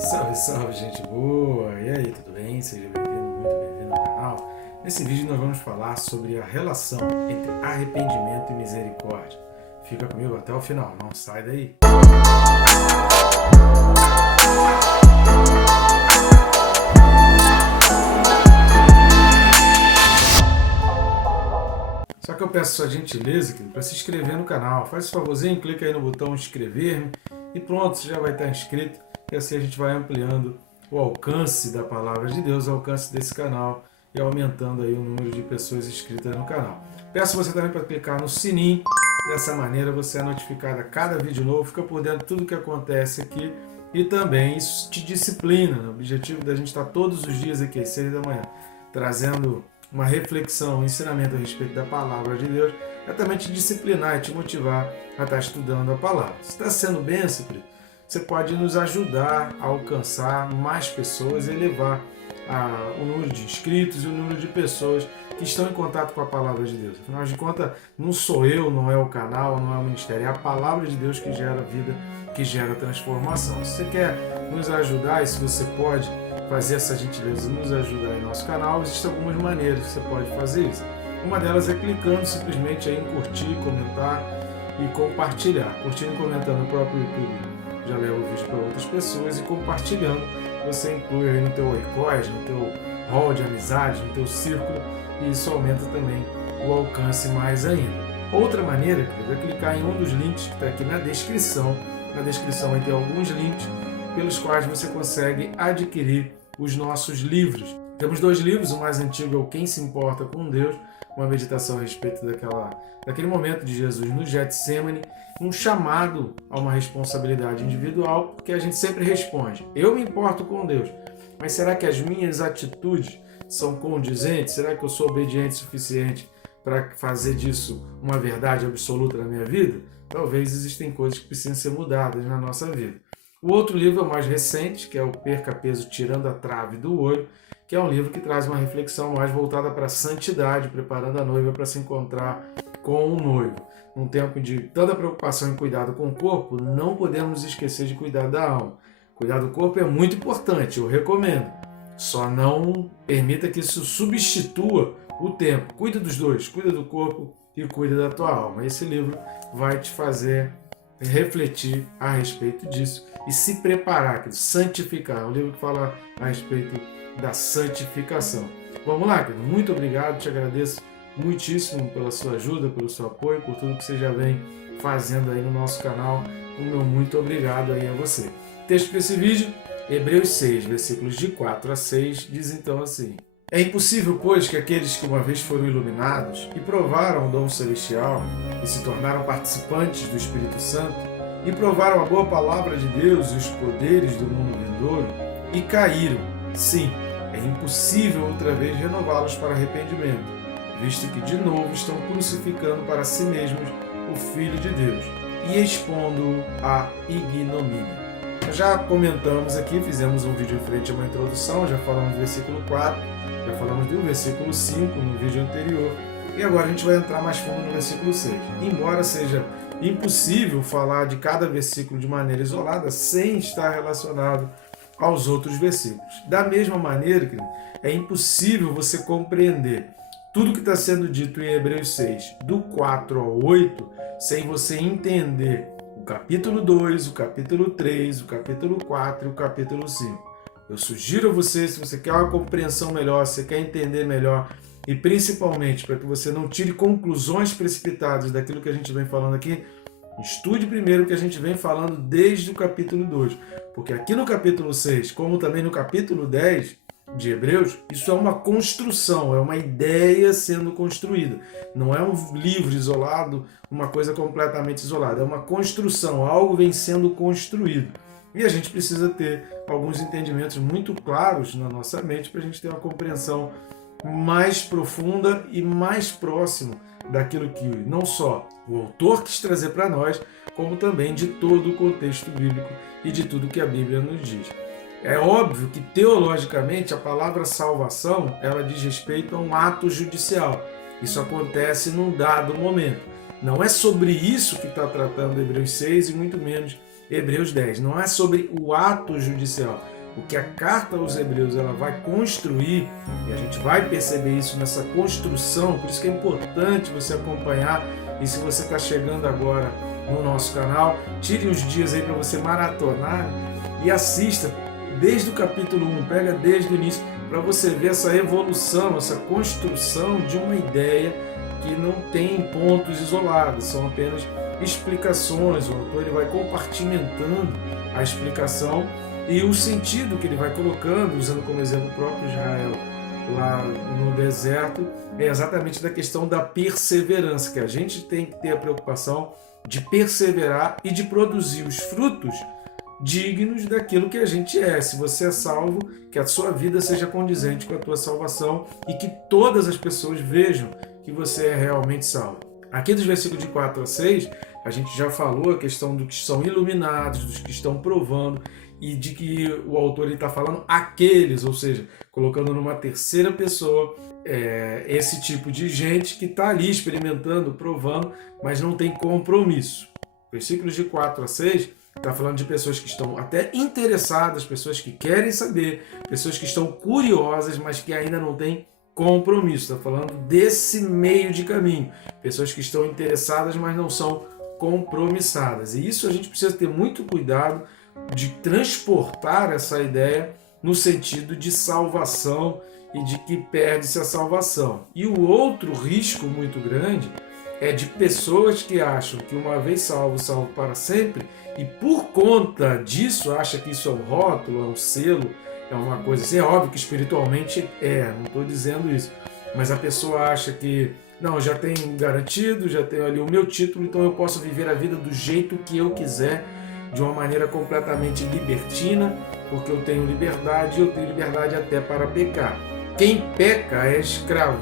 Salve, salve, gente boa! E aí, tudo bem? Seja bem-vindo, muito bem-vindo ao canal. Nesse vídeo nós vamos falar sobre a relação entre arrependimento e misericórdia. Fica comigo até o final, não sai daí! Só que eu peço sua gentileza para se inscrever no canal. Faz esse favorzinho, clica aí no botão inscrever-me e pronto, você já vai estar inscrito. E assim a gente vai ampliando o alcance da palavra de Deus, o alcance desse canal e aumentando aí o número de pessoas inscritas no canal. Peço você também para clicar no sininho, dessa maneira você é notificado a cada vídeo novo, fica por dentro de tudo que acontece aqui e também isso te disciplina. O objetivo da gente estar todos os dias aqui às 6 da manhã, trazendo uma reflexão, um ensinamento a respeito da palavra de Deus, é também te disciplinar e te motivar a estar estudando a palavra. Se está sendo bênção, você pode nos ajudar a alcançar mais pessoas e elevar o número de inscritos e o número de pessoas que estão em contato com a palavra de Deus. Afinal de contas, não sou eu, não é o canal, não é o ministério, é a palavra de Deus que gera vida, que gera transformação. Se você quer nos ajudar e se você pode fazer essa gentileza e nos ajudar em nosso canal, existem algumas maneiras que você pode fazer isso. Uma delas é clicando simplesmente aí em curtir, comentar e compartilhar. Curtindo e comentando no próprio YouTube já leva o vídeo para outras pessoas e compartilhando você inclui aí no teu oikos, no teu hall de amizades, no teu círculo e isso aumenta também o alcance mais ainda. Outra maneira é clicar em um dos links que está aqui na descrição. Na descrição vai ter alguns links pelos quais você consegue adquirir os nossos livros. Temos 2 livros, o mais antigo é o Quem se Importa com Deus, uma meditação a respeito daquele momento de Jesus no Getsemane, um chamado a uma responsabilidade individual, porque a gente sempre responde, eu me importo com Deus, mas será que as minhas atitudes são condizentes? Será que eu sou obediente o suficiente para fazer disso uma verdade absoluta na minha vida? Talvez existem coisas que precisam ser mudadas na nossa vida. O outro livro é o mais recente, que é o Perca Peso Tirando a Trave do Olho, que é um livro que traz uma reflexão mais voltada para a santidade, preparando a noiva para se encontrar com o noivo. Num tempo de tanta preocupação em cuidado com o corpo, não podemos esquecer de cuidar da alma. Cuidar do corpo é muito importante, eu recomendo. Só não permita que isso substitua o tempo. Cuida dos dois, cuida do corpo e cuida da tua alma. Esse livro vai te fazer refletir a respeito disso e se preparar, santificar. É um livro que fala a respeito da santificação. Vamos lá, querido. Muito obrigado, te agradeço muitíssimo pela sua ajuda, pelo seu apoio, por tudo que você já vem fazendo aí no nosso canal. O meu muito obrigado aí a você. Texto para esse vídeo, Hebreus 6, versículos de 4 a 6, diz então assim: É impossível, pois, que aqueles que uma vez foram iluminados e provaram o dom celestial e se tornaram participantes do Espírito Santo e provaram a boa palavra de Deus e os poderes do mundo vindouro e caíram. Sim, é impossível outra vez renová-los para arrependimento, visto que de novo estão crucificando para si mesmos o Filho de Deus e expondo-o à ignomínia. Nós já comentamos aqui, fizemos um vídeo em frente a uma introdução, já falamos do versículo 4, já falamos do versículo 5 no vídeo anterior, e agora a gente vai entrar mais fundo no versículo 6. Embora seja impossível falar de cada versículo de maneira isolada, sem estar relacionado aos outros versículos. Da mesma maneira, que é impossível você compreender tudo que está sendo dito em Hebreus 6, do 4 ao 8, sem você entender o capítulo 2, o capítulo 3, o capítulo 4 e o capítulo 5. Eu sugiro a você, se você quer uma compreensão melhor, se você quer entender melhor, e principalmente para que você não tire conclusões precipitadas daquilo que a gente vem falando aqui, estude primeiro o que a gente vem falando desde o capítulo 2. Porque aqui no capítulo 6, como também no capítulo 10 de Hebreus, isso é uma construção, é uma ideia sendo construída. Não é um livro isolado, uma coisa completamente isolada. É uma construção, algo vem sendo construído. E a gente precisa ter alguns entendimentos muito claros na nossa mente para a gente ter uma compreensão mais profunda e mais próxima daquilo que não só o autor quis trazer para nós, como também de todo o contexto bíblico e de tudo que a Bíblia nos diz. É óbvio que teologicamente a palavra salvação ela diz respeito a um ato judicial. Isso acontece num dado momento. Não é sobre isso que está tratando Hebreus 6 e muito menos Hebreus 10. Não é sobre o ato judicial. O que a carta aos Hebreus ela vai construir, e a gente vai perceber isso nessa construção, por isso que é importante você acompanhar. E se você está chegando agora no nosso canal, tire uns dias aí para você maratonar e assista desde o capítulo 1, pega desde o início, para você ver essa evolução, essa construção de uma ideia que não tem pontos isolados, são apenas explicações. O autor ele vai compartimentando a explicação e o sentido que ele vai colocando, usando como exemplo o próprio Israel lá no deserto, é exatamente da questão da perseverança, que a gente tem que ter a preocupação de perseverar e de produzir os frutos dignos daquilo que a gente é. Se você é salvo, que a sua vida seja condizente com a tua salvação e que todas as pessoas vejam que você é realmente salvo. Aqui dos versículos de 4 a 6, a gente já falou a questão dos que são iluminados, dos que estão provando, e de que o autor está falando aqueles, ou seja, colocando numa terceira pessoa esse tipo de gente que está ali experimentando, provando, mas não tem compromisso. Versículos de 4 a 6 está falando de pessoas que estão até interessadas, pessoas que querem saber, pessoas que estão curiosas, mas que ainda não têm compromisso. Está falando desse meio de caminho, pessoas que estão interessadas, mas não são compromissadas. E isso a gente precisa ter muito cuidado de transportar essa ideia no sentido de salvação e de que perde-se a salvação. E o outro risco muito grande é de pessoas que acham que uma vez salvo, salvo para sempre, e por conta disso acha que isso é um rótulo, é um selo, é uma coisa assim. É óbvio que espiritualmente não estou dizendo isso, mas a pessoa acha que não, já tenho garantido, já tenho ali o meu título, então eu posso viver a vida do jeito que eu quiser, de uma maneira completamente libertina, porque eu tenho liberdade e eu tenho liberdade até para pecar. Quem peca é escravo.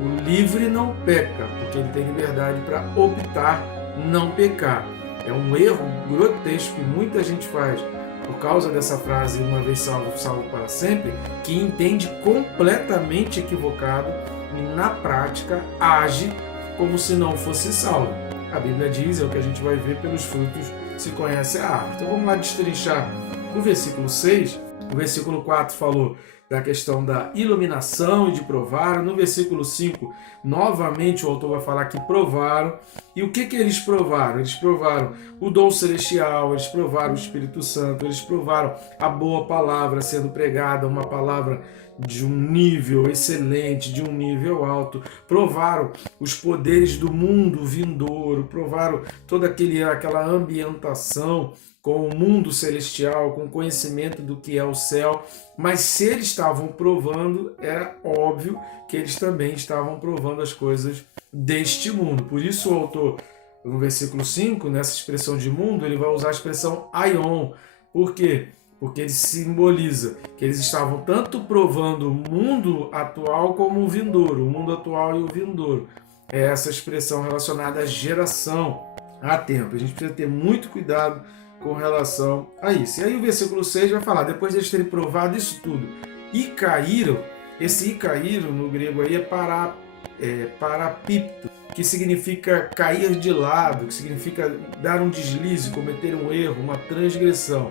O livre não peca, porque ele tem liberdade para optar não pecar. É um erro grotesco que muita gente faz por causa dessa frase, uma vez salvo, salvo para sempre, que entende completamente equivocado e na prática age como se não fosse salvo. A Bíblia diz, é o que a gente vai ver pelos frutos se conhece a árvore. Então vamos lá destrinchar o versículo 6. O versículo 4 falou da questão da iluminação e de provar. No versículo 5, novamente o autor vai falar que provaram. E o que eles provaram? Eles provaram o dom celestial, eles provaram o Espírito Santo, eles provaram a boa palavra sendo pregada, uma palavra de um nível excelente, de um nível alto, provaram os poderes do mundo vindouro, provaram toda aquela ambientação com o mundo celestial, com o conhecimento do que é o céu, mas se eles estavam provando, era óbvio que eles também estavam provando as coisas deste mundo. Por isso o autor, no versículo 5, nessa expressão de mundo, ele vai usar a expressão aion. Por quê? Porque ele simboliza que eles estavam tanto provando o mundo atual como o vindouro, o mundo atual e o vindouro. É essa expressão relacionada à geração, a tempo. A gente precisa ter muito cuidado com relação a isso. E aí o versículo 6 vai falar, depois de eles terem provado isso tudo, e caíram, esse e caíram no grego aí é parapipto, que significa cair de lado, que significa dar um deslize, cometer um erro, uma transgressão.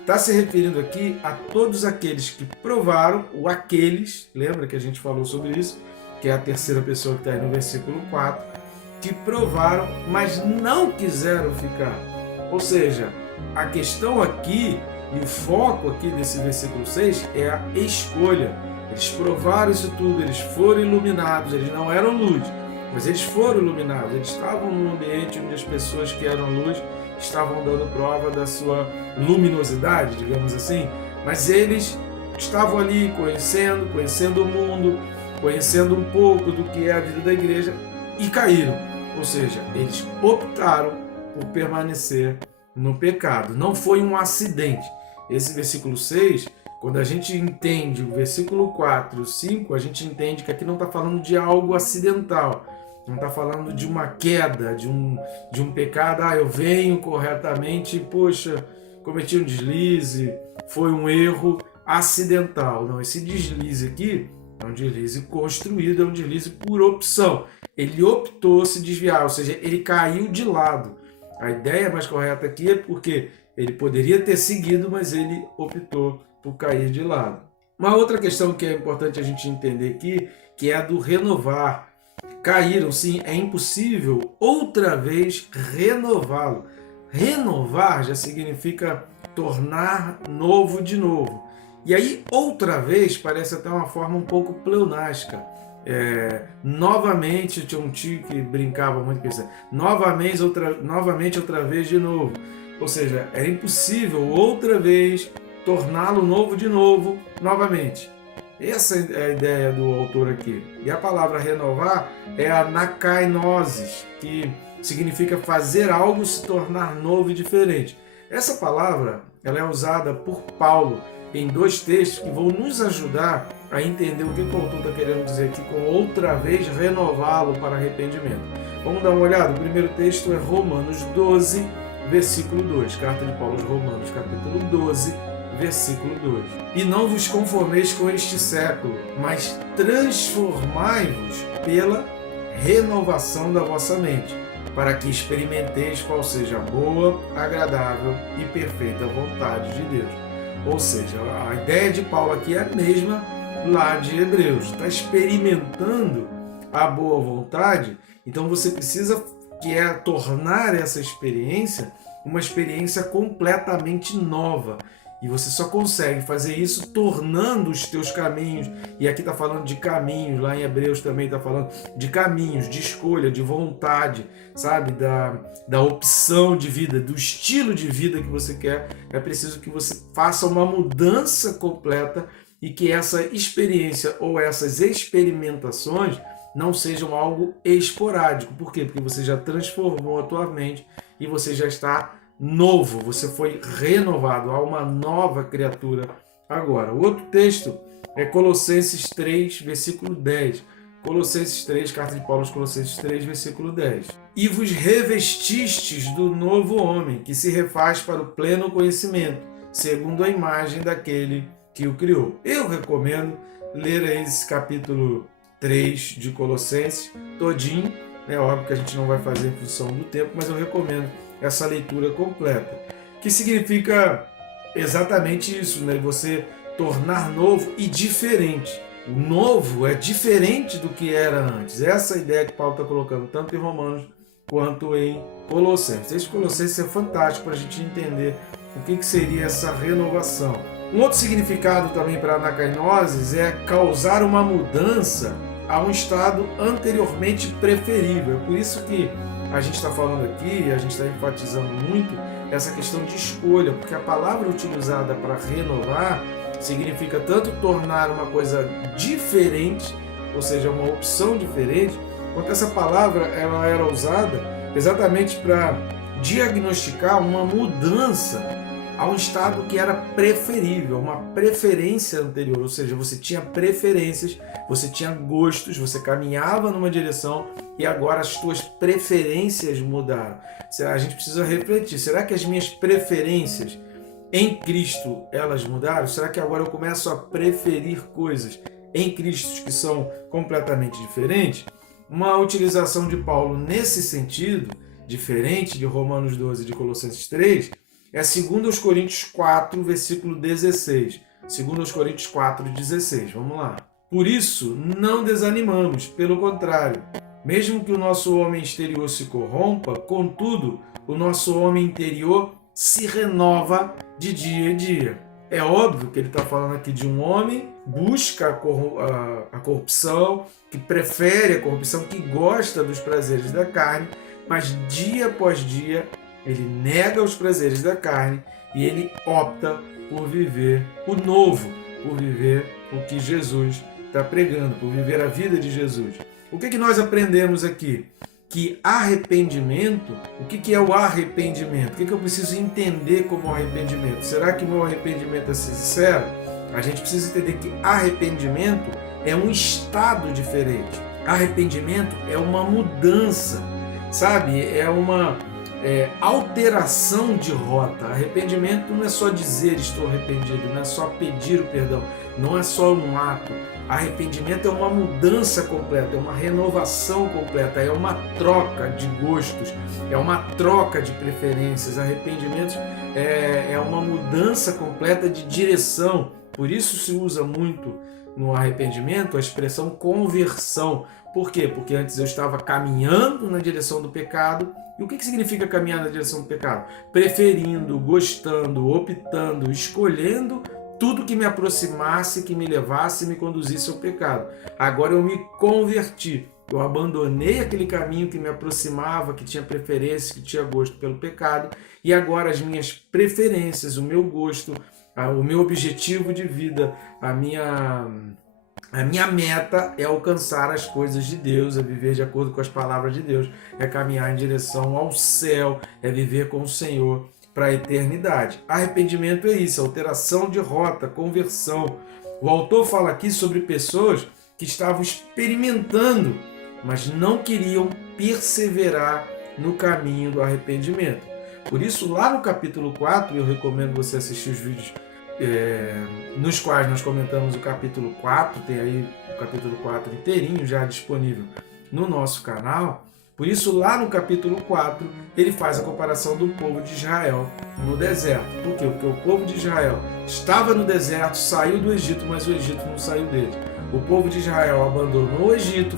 Está se referindo aqui a todos aqueles que provaram, o aqueles, lembra que a gente falou sobre isso, que é a terceira pessoa que está aí no versículo 4, que provaram, mas não quiseram ficar. Ou seja, a questão aqui, e o foco aqui desse versículo 6 é a escolha. Eles provaram isso tudo, eles foram iluminados, eles não eram luz, mas eles foram iluminados, eles estavam num ambiente onde as pessoas que eram luz estavam dando prova da sua luminosidade, digamos assim, mas eles estavam ali conhecendo o mundo, conhecendo um pouco do que é a vida da igreja e caíram. Ou seja, eles optaram por permanecer no pecado. Não foi um acidente. Esse versículo 6, quando a gente entende o versículo 4 e o 5, a gente entende que aqui não está falando de algo acidental. Não está falando de uma queda, de um pecado. Eu venho corretamente, poxa, cometi um deslize, foi um erro acidental. Não, esse deslize aqui é um deslize construído, é um deslize por opção. Ele optou se desviar, ou seja, ele caiu de lado. A ideia mais correta aqui é porque Ele poderia ter seguido, mas ele optou por cair de lado. Uma outra questão que é importante a gente entender aqui, que é a do renovar. Caíram, sim, é impossível outra vez renová-lo. Renovar já significa tornar novo de novo. E aí, outra vez, parece até uma forma um pouco pleonástica. Novamente, tinha um tio que brincava muito com isso. Novamente, outra vez de novo. Ou seja, era impossível outra vez torná-lo novo de novo, novamente. Essa é a ideia do autor aqui. E a palavra renovar é a nakainosis, que significa fazer algo se tornar novo e diferente. Essa palavra ela é usada por Paulo em 2 textos que vão nos ajudar a entender o que o autor está querendo dizer aqui com outra vez renová-lo para arrependimento. Vamos dar uma olhada? O primeiro texto é Romanos 12, versículo 2. Carta de Paulo aos Romanos, capítulo 12, versículo 2. E não vos conformeis com este século, mas transformai-vos pela renovação da vossa mente, para que experimenteis qual seja a boa, agradável e perfeita vontade de Deus. Ou seja, a ideia de Paulo aqui é a mesma lá de Hebreus. Está experimentando a boa vontade, então você precisa tornar essa experiência uma experiência completamente nova. E você só consegue fazer isso tornando os teus caminhos, e aqui está falando de caminhos, lá em Hebreus também está falando de caminhos, de escolha, de vontade, sabe? Da opção de vida, do estilo de vida que você quer. É preciso que você faça uma mudança completa e que essa experiência ou essas experimentações não sejam algo esporádico. Por quê? Porque você já transformou a tua mente e você já está novo, você foi renovado, há uma nova criatura agora. O outro texto é Colossenses 3, versículo 10. Colossenses 3, carta de Paulo aos Colossenses 3, versículo 10. E vos revestistes do novo homem, que se refaz para o pleno conhecimento, segundo a imagem daquele que o criou. Eu recomendo ler esse capítulo 3 de Colossenses todinho. É óbvio que a gente não vai fazer em função do tempo, mas eu recomendo essa leitura completa, que significa exatamente isso, né? Você tornar novo e diferente. O novo é diferente do que era antes. Essa é a ideia que Paulo está colocando tanto em Romanos quanto em Colossenses. Esse Colossenses é fantástico para a gente entender o que seria essa renovação. Um outro significado também para anacainosis é causar uma mudança a um estado anteriormente preferível. É por isso que a gente está falando aqui, a gente está enfatizando muito essa questão de escolha, porque a palavra utilizada para renovar significa tanto tornar uma coisa diferente, ou seja, uma opção diferente, quanto essa palavra ela era usada exatamente para diagnosticar uma mudança a um estado que era preferível, uma preferência anterior, ou seja, você tinha preferências, você tinha gostos, você caminhava numa direção e agora as tuas preferências mudaram. A gente precisa refletir, será que as minhas preferências em Cristo elas mudaram? Será que agora eu começo a preferir coisas em Cristo que são completamente diferentes? Uma utilização de Paulo nesse sentido, diferente de Romanos 12 e de Colossenses 3, é 2 Coríntios 4, versículo 16. 2 Coríntios 4, 16. Vamos lá. Por isso, não desanimamos, pelo contrário. Mesmo que o nosso homem exterior se corrompa, contudo, o nosso homem interior se renova de dia em dia. É óbvio que ele está falando aqui de um homem que busca a corrupção, que prefere a corrupção, que gosta dos prazeres da carne, mas dia após dia ele nega os prazeres da carne e ele opta por viver o novo, por viver o que Jesus está pregando, por viver a vida de Jesus. O que nós aprendemos aqui? Que arrependimento, o que é o arrependimento? O que eu preciso entender como arrependimento? Será que o meu arrependimento é sincero? A gente precisa entender que arrependimento é um estado diferente. Arrependimento é uma mudança, sabe? É uma alteração de rota. Arrependimento não é só dizer estou arrependido, não é só pedir o perdão, não é só um ato. Arrependimento é uma mudança completa, é uma renovação completa, é uma troca de gostos, é uma troca de preferências. Arrependimento é uma mudança completa de direção. Por isso se usa muito no arrependimento a expressão conversão. Por quê? Porque antes eu estava caminhando na direção do pecado. E o que significa caminhar na direção do pecado? Preferindo, gostando, optando, escolhendo tudo que me aproximasse, que me levasse e me conduzisse ao pecado. Agora eu me converti. Eu abandonei aquele caminho que me aproximava, que tinha preferência, que tinha gosto pelo pecado. E agora as minhas preferências, o meu gosto, o meu objetivo de vida, a minha meta é alcançar as coisas de Deus, é viver de acordo com as palavras de Deus, é caminhar em direção ao céu, é viver com o Senhor para a eternidade. Arrependimento é isso, alteração de rota, conversão. O autor fala aqui sobre pessoas que estavam experimentando, mas não queriam perseverar no caminho do arrependimento. Por isso, lá no capítulo 4, eu recomendo você assistir os vídeos nos quais nós comentamos o capítulo 4, tem aí o capítulo 4 inteirinho já disponível no nosso canal. Por isso, lá no capítulo 4, ele faz a comparação do povo de Israel no deserto. Por quê? Porque o povo de Israel estava no deserto, saiu do Egito, mas o Egito não saiu dele. O povo de Israel abandonou o Egito,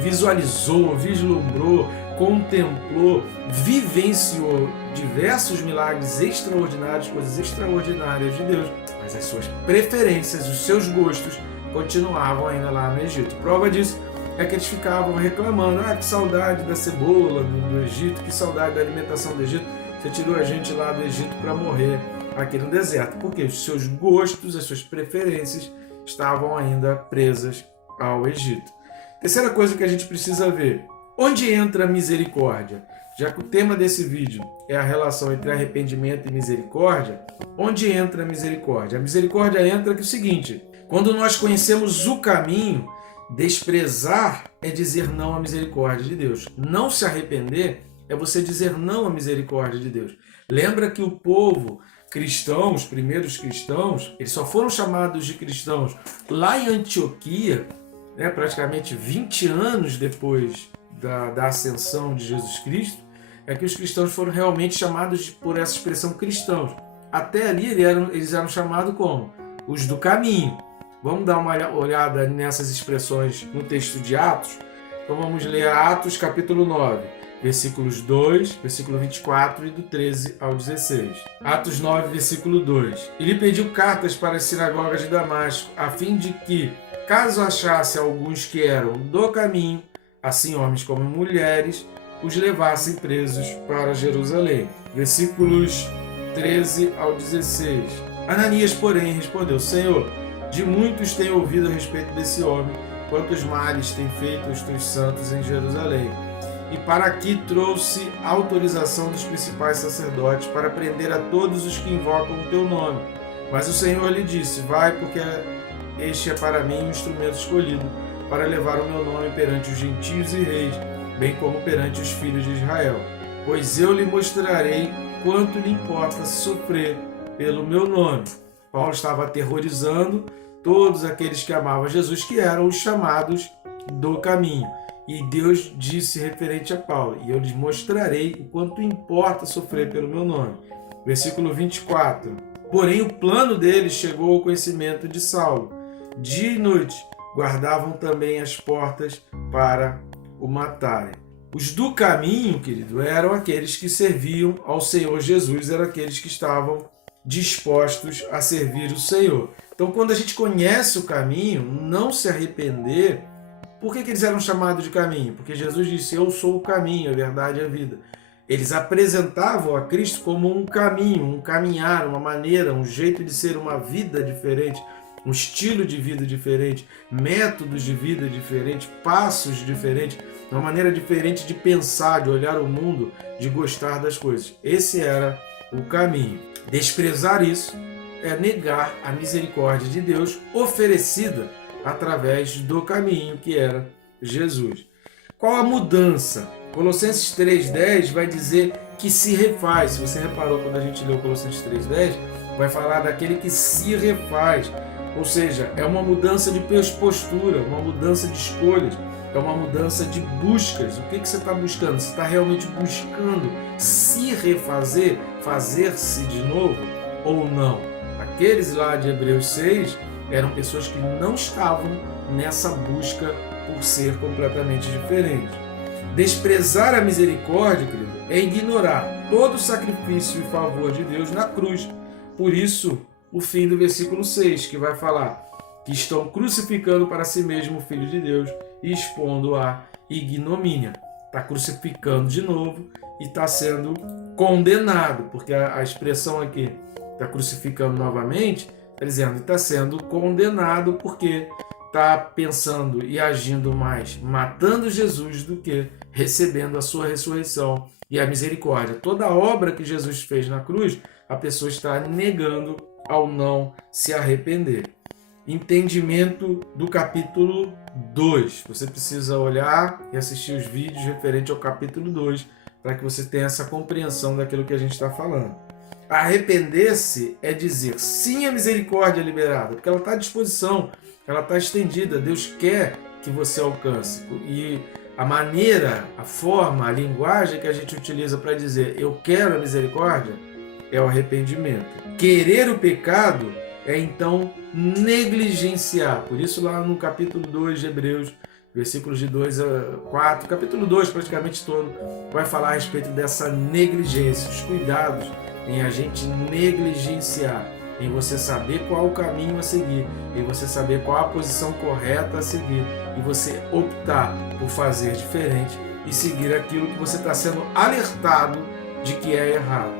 visualizou, vislumbrou, contemplou, vivenciou diversos milagres extraordinários, coisas extraordinárias de Deus, mas as suas preferências, os seus gostos continuavam ainda lá no Egito. Prova disso é que eles ficavam reclamando: que saudade da cebola do Egito, que saudade da alimentação do Egito, você tirou a gente lá do Egito para morrer aqui no deserto. Porque os seus gostos, as suas preferências estavam ainda presas ao Egito. Terceira coisa que a gente precisa ver: onde entra a misericórdia? Já que o tema desse vídeo é a relação entre arrependimento e misericórdia, onde entra a misericórdia? A misericórdia entra que é o seguinte: quando nós conhecemos o caminho, desprezar é dizer não à misericórdia de Deus. Não se arrepender é você dizer não à misericórdia de Deus. Lembra que o povo cristão, os primeiros cristãos, eles só foram chamados de cristãos lá em Antioquia, praticamente 20 anos depois da ascensão de Jesus Cristo, é que os cristãos foram realmente chamados por essa expressão cristãos. Até ali eles eram chamados como? Os do caminho. Vamos dar uma olhada nessas expressões no texto de Atos? Então vamos ler Atos capítulo 9, versículos 2, versículo 24 e do 13 ao 16. Atos 9, versículo 2. Ele pediu cartas para as sinagogas de Damasco, a fim de que, caso achasse alguns que eram do caminho, assim homens como mulheres, os levassem presos para Jerusalém. Versículos 13 ao 16. Ananias, porém, respondeu: Senhor, de muitos tenho ouvido a respeito desse homem, quantos males tem feito os teus santos em Jerusalém. E para aqui trouxe autorização dos principais sacerdotes para prender a todos os que invocam o teu nome. Mas o Senhor lhe disse: vai, porque este é para mim um instrumento escolhido para levar o meu nome perante os gentios e reis, bem como perante os filhos de Israel. Pois eu lhe mostrarei quanto lhe importa sofrer pelo meu nome. Paulo estava aterrorizando todos aqueles que amavam Jesus, que eram os chamados do caminho. E Deus disse referente a Paulo: e eu lhes mostrarei o quanto importa sofrer pelo meu nome. Versículo 24. Porém o plano deles chegou ao conhecimento de Saulo. Dia e noite guardavam também as portas para o matarem. Os do caminho, querido, eram aqueles que serviam ao Senhor Jesus, eram aqueles que estavam dispostos a servir o Senhor. Então, quando a gente conhece o caminho, não se arrepender. Por que eles eram chamados de caminho? Porque Jesus disse: eu sou o caminho, a verdade e a vida. Eles apresentavam a Cristo como um caminho, um caminhar, uma maneira, um jeito de ser, uma vida diferente, um estilo de vida diferente, métodos de vida diferentes, passos diferentes, uma maneira diferente de pensar, de olhar o mundo, de gostar das coisas. Esse era o caminho. Desprezar isso é negar a misericórdia de Deus oferecida através do caminho que era Jesus. Qual a mudança? Colossenses 3,10 vai dizer que se refaz. Se você reparou quando a gente leu Colossenses 3,10, vai falar daquele que se refaz. Ou seja, é uma mudança de postura, uma mudança de escolhas, é uma mudança de buscas. O que você está buscando? Você está realmente buscando se refazer, fazer-se de novo ou não. Aqueles lá de Hebreus 6 eram pessoas que não estavam nessa busca por ser completamente diferente. Desprezar a misericórdia, querido, é ignorar todo o sacrifício e favor de Deus na cruz. Por isso, o fim do versículo 6, que vai falar que estão crucificando para si mesmo o Filho de Deus e expondo a ignomínia. Está crucificando de novo e está sendo condenado, porque a expressão aqui, está crucificando novamente, está dizendo que está sendo condenado porque está pensando e agindo mais matando Jesus do que recebendo a sua ressurreição e a misericórdia. Toda a obra que Jesus fez na cruz, a pessoa está negando ao não se arrepender. Entendimento do capítulo 2. Você precisa olhar e assistir os vídeos referentes ao capítulo 2 para que você tenha essa compreensão daquilo que a gente está falando. Arrepender-se é dizer sim à misericórdia liberada, porque ela está à disposição, ela está estendida. Deus quer que você alcance. E a maneira, a forma, a linguagem que a gente utiliza para dizer eu quero a misericórdia é o arrependimento. Querer o pecado é então negligenciar. Por isso lá no capítulo 2 de Hebreus, versículos de 2 a 4, capítulo 2 praticamente todo, vai falar a respeito dessa negligência, os cuidados em a gente negligenciar, em você saber qual o caminho a seguir, em você saber qual a posição correta a seguir, e você optar por fazer diferente e seguir aquilo que você está sendo alertado de que é errado.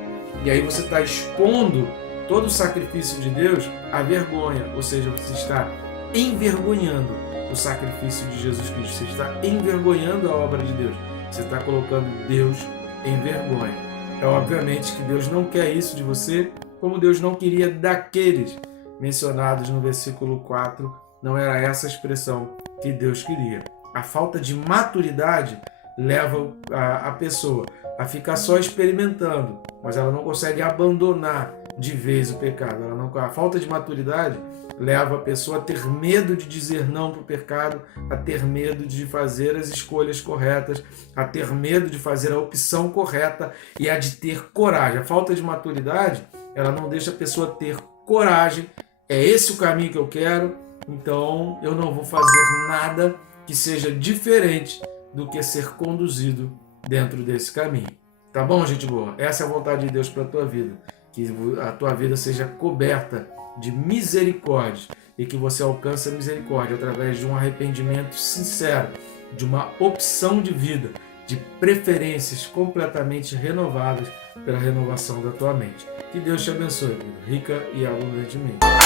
E aí você está expondo todo o sacrifício de Deus à vergonha, ou seja, você está envergonhando o sacrifício de Jesus Cristo, você está envergonhando a obra de Deus, você está colocando Deus em vergonha. É obviamente que Deus não quer isso de você, como Deus não queria daqueles mencionados no versículo 4, não era essa a expressão que Deus queria. A falta de maturidade leva a pessoa a ficar só experimentando, mas ela não consegue abandonar de vez o pecado. A falta de maturidade leva a pessoa a ter medo de dizer não para o pecado, a ter medo de fazer as escolhas corretas, a ter medo de fazer a opção correta e a de ter coragem. A falta de maturidade, ela não deixa a pessoa ter coragem. É esse o caminho que eu quero, então eu não vou fazer nada que seja diferente do que ser conduzido dentro desse caminho. Tá bom, gente boa? Essa é a vontade de Deus para a tua vida. Que a tua vida seja coberta de misericórdia e que você alcance a misericórdia através de um arrependimento sincero, de uma opção de vida, de preferências completamente renovadas pela renovação da tua mente. Que Deus te abençoe, rica e abundantemente.